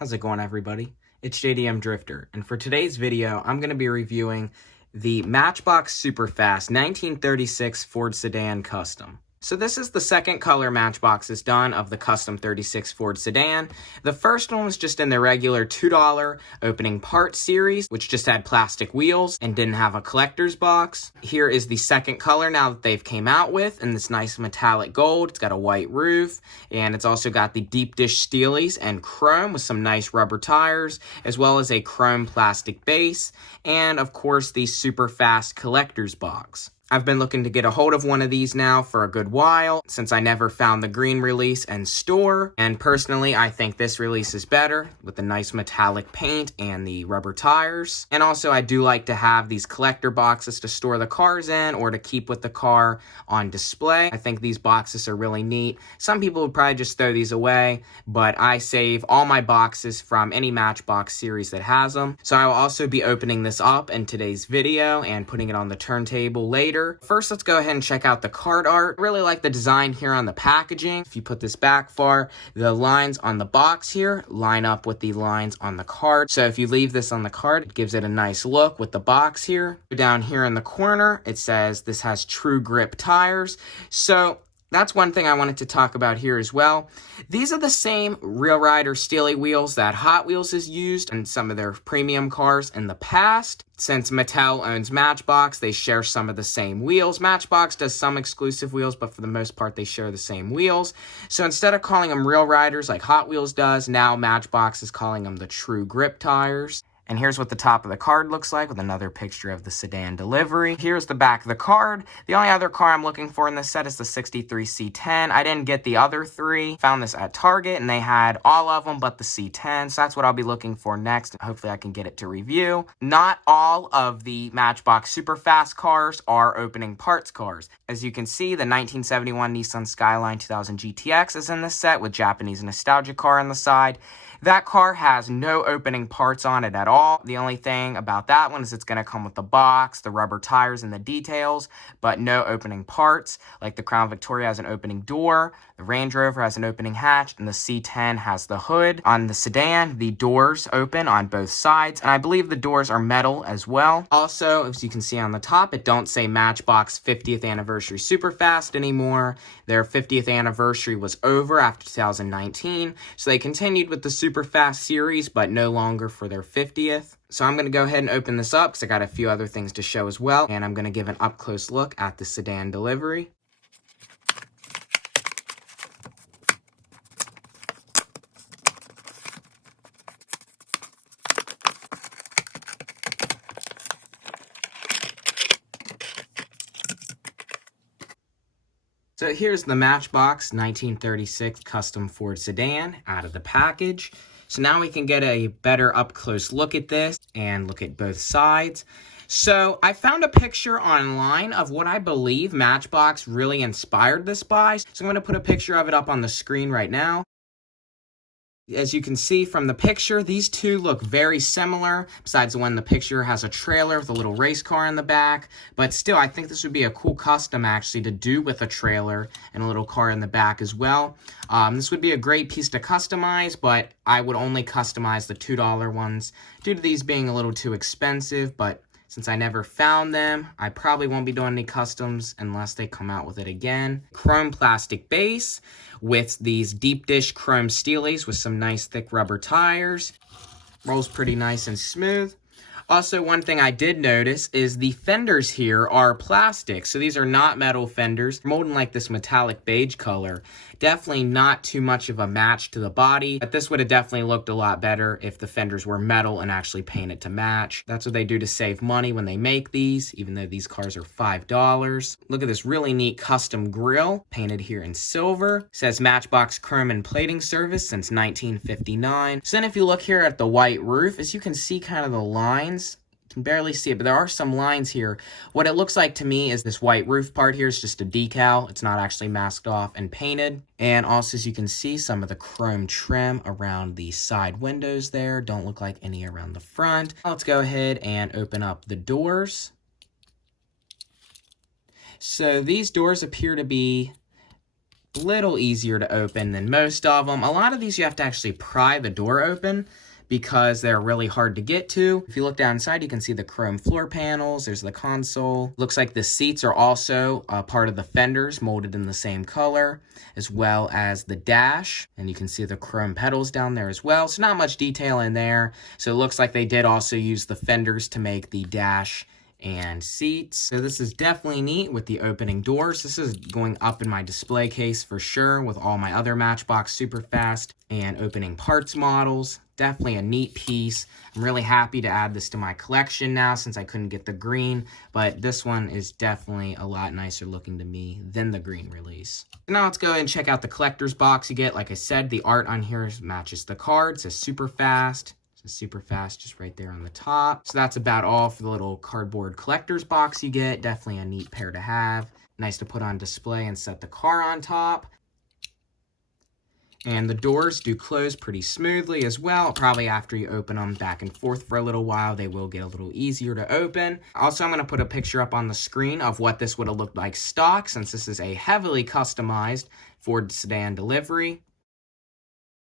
How's it going, everybody? It's JDM Drifter, and for today's video, I'm going to be reviewing the Matchbox Superfast 1936 Ford Sedan Custom. So this is the second color Matchbox has done of the Custom 36 Ford Sedan. The first one was just in the regular $2 opening part series, which just had plastic wheels and didn't have a collector's box. Here is the second color now that they've came out with in this nice metallic gold. It's got a white roof, and it's also got the deep dish steelies and chrome with some nice rubber tires, as well as a chrome plastic base, and of course the Superfast collector's box. I've been looking to get a hold of one of these now for a good while, since I never found the green release in store, and personally I think this release is better, with the nice metallic paint and the rubber tires. And also I do like to have these collector boxes to store the cars in, or to keep with the car on display. I think these boxes are really neat. Some people would probably just throw these away, but I save all my boxes from any Matchbox series that has them. So I will also be opening this up in today's video and putting it on the turntable later. First, let's go ahead and check out the card art. I really like the design here on the packaging. If you put this back far, the lines on the box here line up with the lines on the card. So if you leave this on the card, it gives it a nice look with the box here. Down here in the corner, it says this has true grip tires. So that's one thing I wanted to talk about here as well. These are the same Real Rider Steely wheels that Hot Wheels has used in some of their premium cars in the past. Since Mattel owns Matchbox, they share some of the same wheels. Matchbox does some exclusive wheels, but for the most part, they share the same wheels. So instead of calling them Real Riders like Hot Wheels does, now Matchbox is calling them the True Grip tires. And here's what the top of the card looks like with another picture of the sedan delivery. Here's the back of the card. The only other car I'm looking for in this set is the 63 C10. I didn't get the other three. Found this at Target and they had all of them but the C10. So that's what I'll be looking for next. Hopefully I can get it to review. Not all of the Matchbox Superfast cars are opening parts cars. As you can see, the 1971 Nissan Skyline 2000 GTX is in this set with Japanese nostalgia car on the side. That car has no opening parts on it at all. The only thing about that one is it's going to come with the box, the rubber tires, and the details, but no opening parts. Like the Crown Victoria has an opening door, the Range Rover has an opening hatch, and the C10 has the hood. On the sedan, the doors open on both sides, and I believe the doors are metal as well. Also, as you can see on the top, it don't say Matchbox 50th Anniversary Superfast anymore. Their 50th anniversary was over after 2019, so they continued with the Superfast series, but no longer for their 50th. So I'm going to go ahead and open this up because I got a few other things to show as well, and I'm going to give an up-close look at the sedan delivery. So here's the Matchbox 1936 Custom Ford Sedan out of the package. So now we can get a better up-close look at this and look at both sides. So I found a picture online of what I believe Matchbox really inspired this by. So I'm going to put a picture of it up on the screen right now. As you can see from the picture, these two look very similar, besides the one in the picture has a trailer with a little race car in the back. But still, I think this would be a cool custom actually to do with a trailer and a little car in the back as well. This would be a great piece to customize, but I would only customize the $2 ones due to these being a little too expensive. But since I never found them, I probably won't be doing any customs unless they come out with it again. Chrome plastic base with these deep dish chrome steelies with some nice thick rubber tires. Rolls pretty nice and smooth. Also, one thing I did notice is the fenders here are plastic. So these are not metal fenders. Molded in like this metallic beige color. Definitely not too much of a match to the body. But this would have definitely looked a lot better if the fenders were metal and actually painted to match. That's what they do to save money when they make these, even though these cars are $5. Look at this really neat custom grille, painted here in silver. It says Matchbox Chrome and Plating Service since 1959. So then if you look here at the white roof, as you can see kind of the lines, can barely see it, but there are some lines here. What it looks like to me is this white roof part here is just a decal. It's not actually masked off and painted. And also, as you can see, some of the chrome trim around the side windows there. Don't look like any around the front. Let's go ahead and open up the doors. So these doors appear to be A little easier to open than most of them. A lot of these you have to actually pry the door open because they're really hard to get to. If you look down inside, you can see the chrome floor panels. There's the console. Looks like the seats are also part of the fenders, molded in the same color, as well as the dash. And you can see the chrome pedals down there as well. So not much detail in there. So it looks like they did also use the fenders to make the dash and seats. So this is definitely neat with the opening doors. This is going up in my display case for sure with all my other Matchbox Superfast and opening parts models. Definitely a neat piece. I'm really happy to add this to my collection now since I couldn't get the green, but this one is definitely a lot nicer looking to me than the green release. Now let's go ahead and check out the collector's box you get. Like I said, the art on here matches the card. It says Superfast. Super fast just right there on the top. So that's about all for the little cardboard collector's box you get. Definitely a neat pair to have. Nice to put on display and set the car on top. And the doors do close pretty smoothly as well. Probably after you open them back and forth for a little while, they will get a little easier to open. Also, I'm going to put a picture up on the screen of what this would have looked like stock, since this is a heavily customized Ford sedan delivery.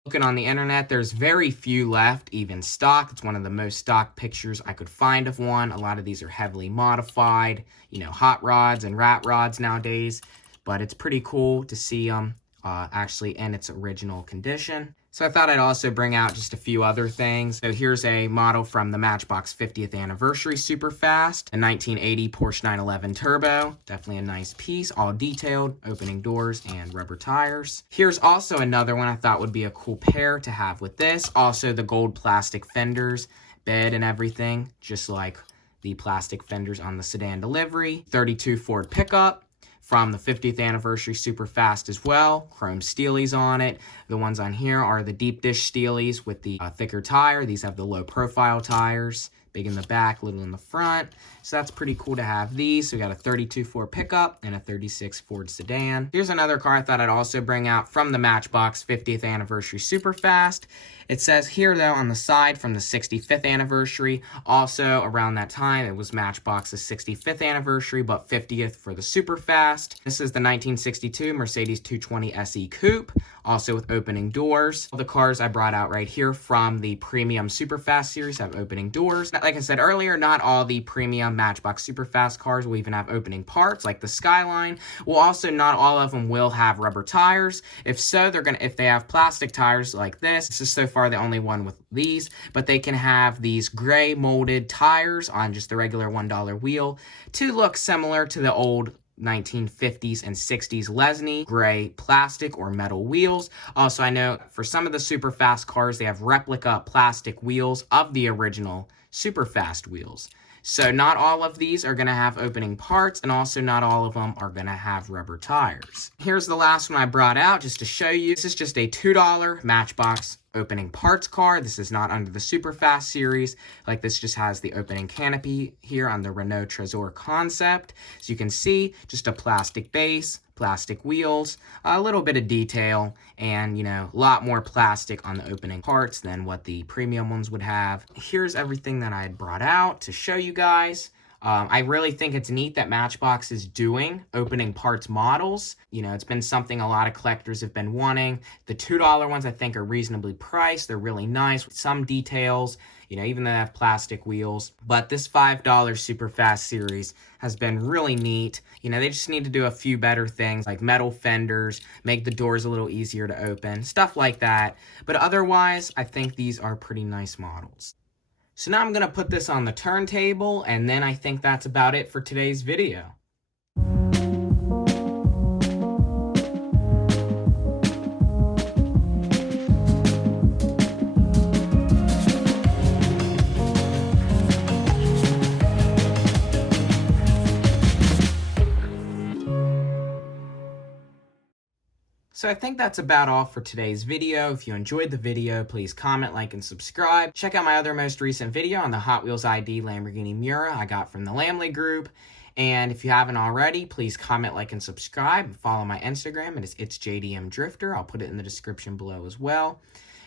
Looking on the internet, there's very few left, even stock. It's one of the most stock pictures I could find of one. A lot of these are heavily modified, you know, hot rods and rat rods nowadays. But it's pretty cool to see them actually in its original condition. So I thought I'd also bring out just a few other things. So here's a model from the Matchbox 50th Anniversary Superfast, a 1980 Porsche 911 Turbo. Definitely a nice piece, all detailed, opening doors and rubber tires. Here's also another one I thought would be a cool pair to have with this. Also the gold plastic fenders, bed and everything, just like the plastic fenders on the sedan delivery. 32 Ford pickup from the 50th Anniversary Superfast as well. Chrome steelies on it. The ones on here are the deep dish steelies with the thicker tire. These have the low profile tires. Big in the back, little in the front. So that's pretty cool to have these. So we got a 32 Ford pickup and a 36 Ford sedan. Here's another car I thought I'd also bring out from the Matchbox 50th Anniversary Superfast. It says here, though, on the side from the 65th anniversary. Also, around that time, it was Matchbox's 65th anniversary, but 50th for the Superfast. This is the 1962 Mercedes 220 SE Coupe, also with opening doors. All the cars I brought out right here from the Premium Superfast series have opening doors. Like I said earlier, not all the Premium Matchbox Superfast cars will even have opening parts, like the Skyline. Well, also, not all of them will have rubber tires. If so, if they have plastic tires like this is so far the only one with these, but they can have these gray molded tires on just the regular $1 wheel to look similar to the old 1950s and 60s Lesney gray plastic or metal wheels. Also, I know for some of the Superfast cars, they have replica plastic wheels of the original Superfast wheels. So not all of these are going to have opening parts, and also not all of them are going to have rubber tires. Here's the last one I brought out just to show you. This is just a $2 Matchbox opening parts car. This is not under the Superfast series. Like, this just has the opening canopy here on the Renault Trésor concept. So you can see just a plastic base, plastic wheels, a little bit of detail, and, you know, a lot more plastic on the opening parts than what the premium ones would have. Here's everything that I had brought out to show you guys. I really think it's neat that Matchbox is doing opening parts models. You know, it's been something a lot of collectors have been wanting. The $2 ones I think are reasonably priced. They're really nice with some details, you know, even though they have plastic wheels. But this $5 Superfast series has been really neat. You know, they just need to do a few better things like metal fenders, make the doors a little easier to open, stuff like that. But otherwise, I think these are pretty nice models. So now I'm going to put this on the turntable, and then I think that's about it for today's video. So I think that's about all for today's video. If you enjoyed the video, please comment, like, and subscribe. Check out my other most recent video on the Hot Wheels ID Lamborghini Miura I got from the Lamley Group. And if you haven't already, please comment, like, and subscribe. And follow my Instagram. It's JDM Drifter. I'll put it in the description below as well.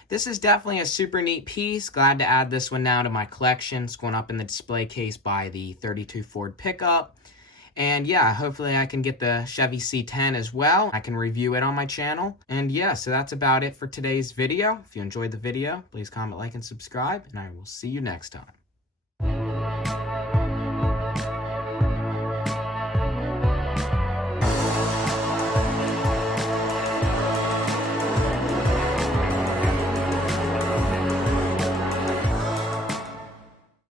This is definitely a super neat piece. Glad to add this one now to my collection. It's going up in the display case by the 32 Ford pickup. And yeah, hopefully I can get the Chevy C10 as well. I can review it on my channel. And yeah, so that's about it for today's video. If you enjoyed the video, please comment, like, and subscribe, and I will see you next time.